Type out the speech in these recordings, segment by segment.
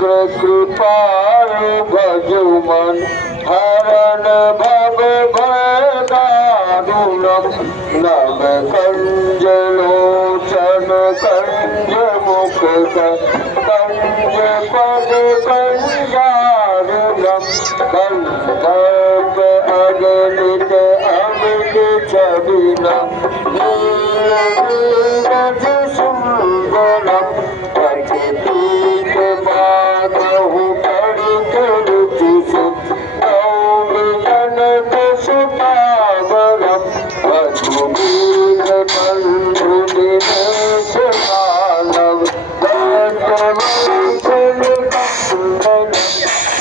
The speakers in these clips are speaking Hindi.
कृपालु भजुमन हरण भव भयदारुणम नव कंज लोचन कंज मुख कंज पद कंजारुणम कंदर्प अगणित अमित छविनम नीरज सुंदरम पतित बाधु पड़ित रुचि नौमिनत सुपावनम मधुबीन बंधु दिनेश मानव दंतवंशन कंदन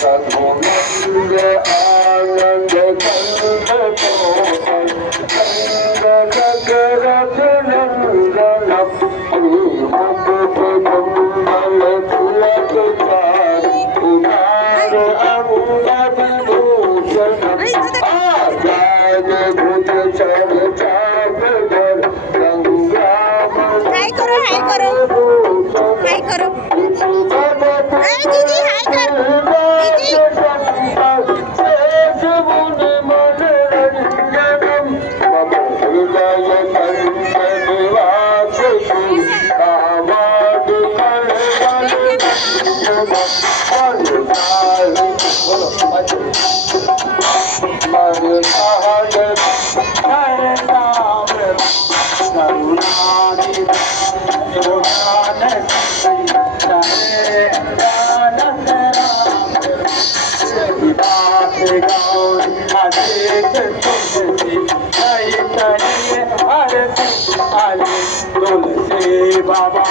रघुनंद आनंद कंद कोमल कंद जगरथ नंदनम श्रीमुकुट कुंडल तिलक चारु कुमार अंगद भूषणम आजाद भुज चर चापर गंगा हाय करो हाय करो हाय करो दीदी हाय कर दीदी तुलसी बाबा